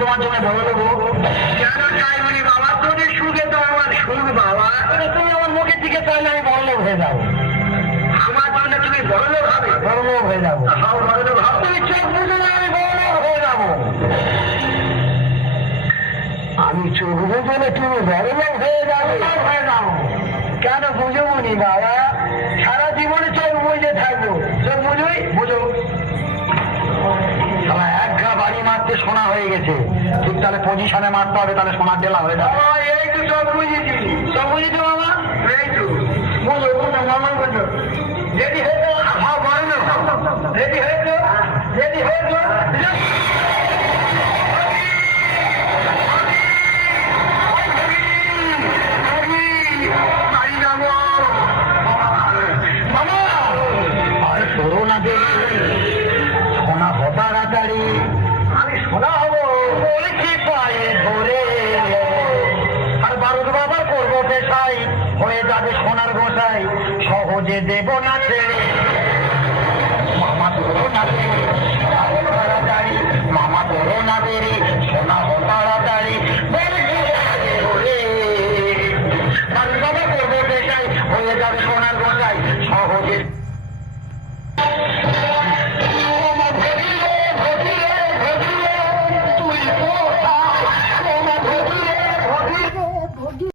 তোমার জন্য বড় দেবো। কেন চাই বলি বাবা, তোদের সুখে তো আমার সুখ বাবা। তুমি আমার মুখের দিকে চাইলে আমি বড় লোক হয়ে যাবো। আমার জন্য তুমি বড় লোক হবে। বড় লোক হয়ে যাবো। হাও বড় লোক হাও। তুমি চোখ বুঝে না, আমি বড় লোক হয়ে যাবো। আমি চোখ বুঝলে তুমি বড় লোক হয়ে যাবে হয়ে যাবো। কেন বুঝবো নি বাবা? সারা জীবনে চোখ বুঝে থাকবো। চোখ বুঝবই বুঝো। এক ঘা বাড়ি মারতে সোনা হয়ে গেছে, ঠিক তাহলে পজিশনে মারতে হবে, তাহলে সোনার ডেলা হয়ে যাবে। এই তো সব বুঝেছি। সব বুঝেছো বাবা? এই তো বুঝো বুঝো মামা বুঝো। রেডি হয়েছো? হাও বড় লোক হাও। রেডি হয়েছো? রেডি হয়েছো? বাড়ি যাবো। মামা আর সরো না দে, সোনা হো তাড়াতাড়ি। আমি শোনা হবো বলেছি পায়ে ধরে, আর বারুদ বাবা করবো পেশাই, হয়ে যাবে সোনার গোসাই, সহজে দেব না ছেড়ে। মামা ধরো না দেরি, তাড়াতাড়ি মামা ধরো না দেরি,